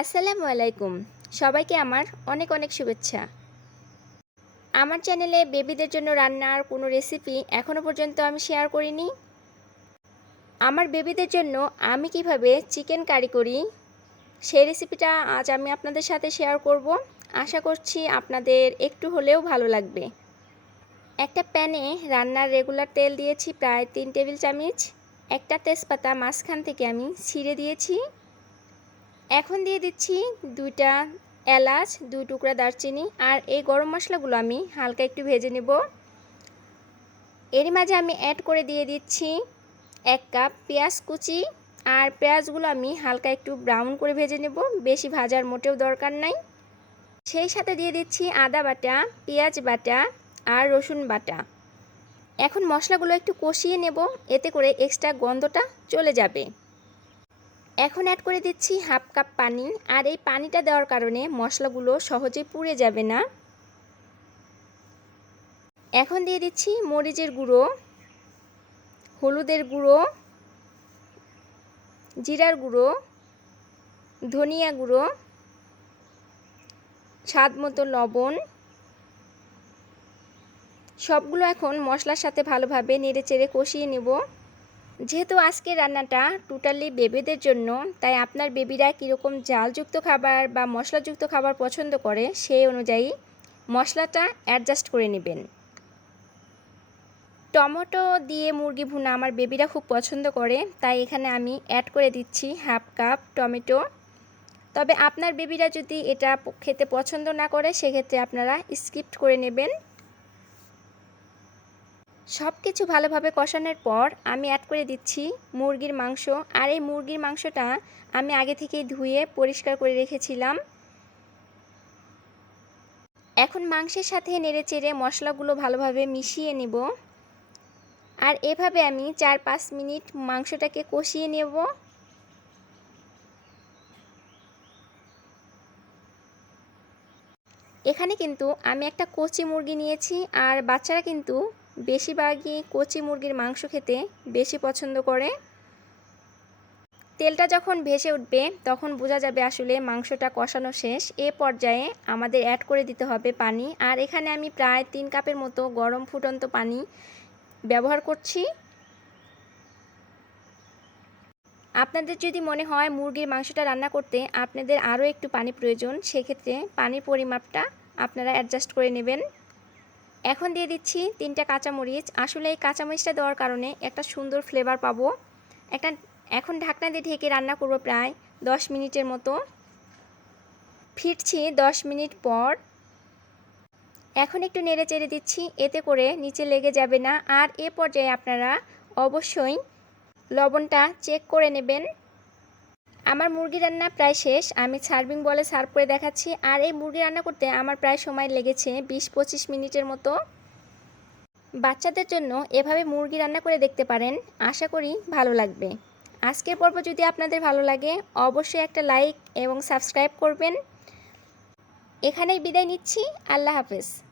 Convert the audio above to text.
আসসালামু আলাইকুম। সবাইকে আমার অনেক অনেক শুভেচ্ছা। আমার চ্যানেলে বেবিদের জন্য রান্নার কোনো রেসিপি এখনও পর্যন্ত আমি শেয়ার করিনি। আমার বেবিদের জন্য আমি কিভাবে চিকেন কারি করি সেই রেসিপিটা আজ আমি আপনাদের সাথে শেয়ার করব। আশা করছি আপনাদের একটু হলেও ভালো লাগবে। একটা প্যানে রান্নার রেগুলার তেল দিয়েছি প্রায় 3 টেবিল চামচ। একটা তেজপাতা মাঝখান থেকে আমি ছিঁড়ে দিয়েছি। এখন দিয়ে দিচ্ছি 2টা এলাচ, 2 টুকরা দারচিনি আর এই গরম মশলাগুলো আমি হালকা একটু ভেজে নেব। এর মাঝে আমি অ্যাড করে দিয়ে দিচ্ছি 1 কাপ পেঁয়াজ কুচি আর পেঁয়াজগুলো আমি হালকা একটু ব্রাউন করে ভেজে নেব, বেশি ভাজার মোটেও দরকার নাই। সেই সাথে দিয়ে দিচ্ছি আদা বাটা, পেঁয়াজ বাটা আর রসুন বাটা। এখন মশলাগুলো একটু কষিয়ে নেব, এতে করে এক্সট্রা গন্ধটা চলে যাবে। এখন অ্যাড করে দিচ্ছি 1/2 কাপ পানি আর এই পানিটা দেওয়ার কারণে মশলাগুলো সহজে পুড়ে যাবে না। এখন দিয়ে দিচ্ছি মরিচের গুঁড়ো, হলুদের গুঁড়ো, জিরার গুঁড়ো, ধনিয়া গুঁড়ো, স্বাদ মতো লবণ। সবগুলো এখন মশলার সাথে ভালোভাবে নেড়েচেড়ে কষিয়ে নেব। যেহেতু আজকের রান্নাটা টোটালি বেবিদের জন্য, তাই আপনার বেবিরা কীরকম ঝালযুক্ত খাবার বা মশলাযুক্ত খাবার পছন্দ করে সেই অনুযায়ী মশলাটা অ্যাডজাস্ট করে নেবেন। টমেটো দিয়ে মুরগি ভুনা আমার বেবিরা খুব পছন্দ করে, তাই এখানে আমি অ্যাড করে দিচ্ছি 1/2 কাপ টমেটো। তবে আপনার বেবিরা যদি এটা খেতে পছন্দ না করে সেক্ষেত্রে আপনারা স্কিপ করে নেবেন। সব কিছু ভালোভাবে কষানোর পর আমি অ্যাড করে দিচ্ছি মুরগির মাংস আর এই মুরগির মাংসটা আমি আগে থেকেই ধুয়ে পরিষ্কার করে রেখেছিলাম। এখন মাংসের সাথে নেড়েচেড়ে মশলাগুলো ভালোভাবে মিশিয়ে নেব আর এভাবে আমি 4-5 মিনিট মাংসটাকে কষিয়ে নেব। এখানে কিন্তু আমি একটা কচি মুরগি নিয়েছি আর বাচ্চারা কিন্তু বেশিরভাগই কচি মুরগির মাংস খেতে বেশি পছন্দ করে। তেলটা যখন ভেসে উঠবে তখন বোঝা যাবে আসলে মাংসটা কষানো শেষ। এ পর্যায়ে আমাদের অ্যাড করে দিতে হবে পানি আর এখানে আমি প্রায় 3 কাপের মতো গরম ফুটন্ত পানি ব্যবহার করছি। আপনাদের যদি মনে হয় মুরগির মাংসটা রান্না করতে আপনাদের আরও একটু পানি প্রয়োজন, সেক্ষেত্রে পানির পরিমাপটা আপনারা অ্যাডজাস্ট করে নেবেন। এখন দিয়ে দিচ্ছি 3টা কাঁচামরিচ। আসলে এই কাঁচামরিচটা দেওয়ার কারণে একটা সুন্দর ফ্লেভার পাবো। এখন ঢাকনা দিয়ে ঢেকে রান্না করব প্রায় 10 মিনিটের মতো। ফিরছি 10 মিনিট পর। এখন একটু নেড়ে চেড়ে দিচ্ছি, এতে করে নিচে লেগে যাবে না। আর এ পর্যায়ে আপনারা অবশ্যই লবণটা চেক করে নেবেন। আমার মুরগি রান্না প্রায় শেষ, আমি সার্ভিং বলে সার্ভ করে দেখাচ্ছি। আর এই মুরগি রান্না করতে আমার প্রায় সময় লেগেছে 20-25 মিনিটের মতো। বাচ্চাদের জন্য এভাবে মুরগি রান্না করে দেখতে পারেন, আশা করি ভালো লাগবে। আজকের পর্ব যদি আপনাদের ভালো লাগে অবশ্যই একটা লাইক এবং সাবস্ক্রাইব করবেন। এখানেই বিদায় নিচ্ছি। আল্লাহ হাফেজ।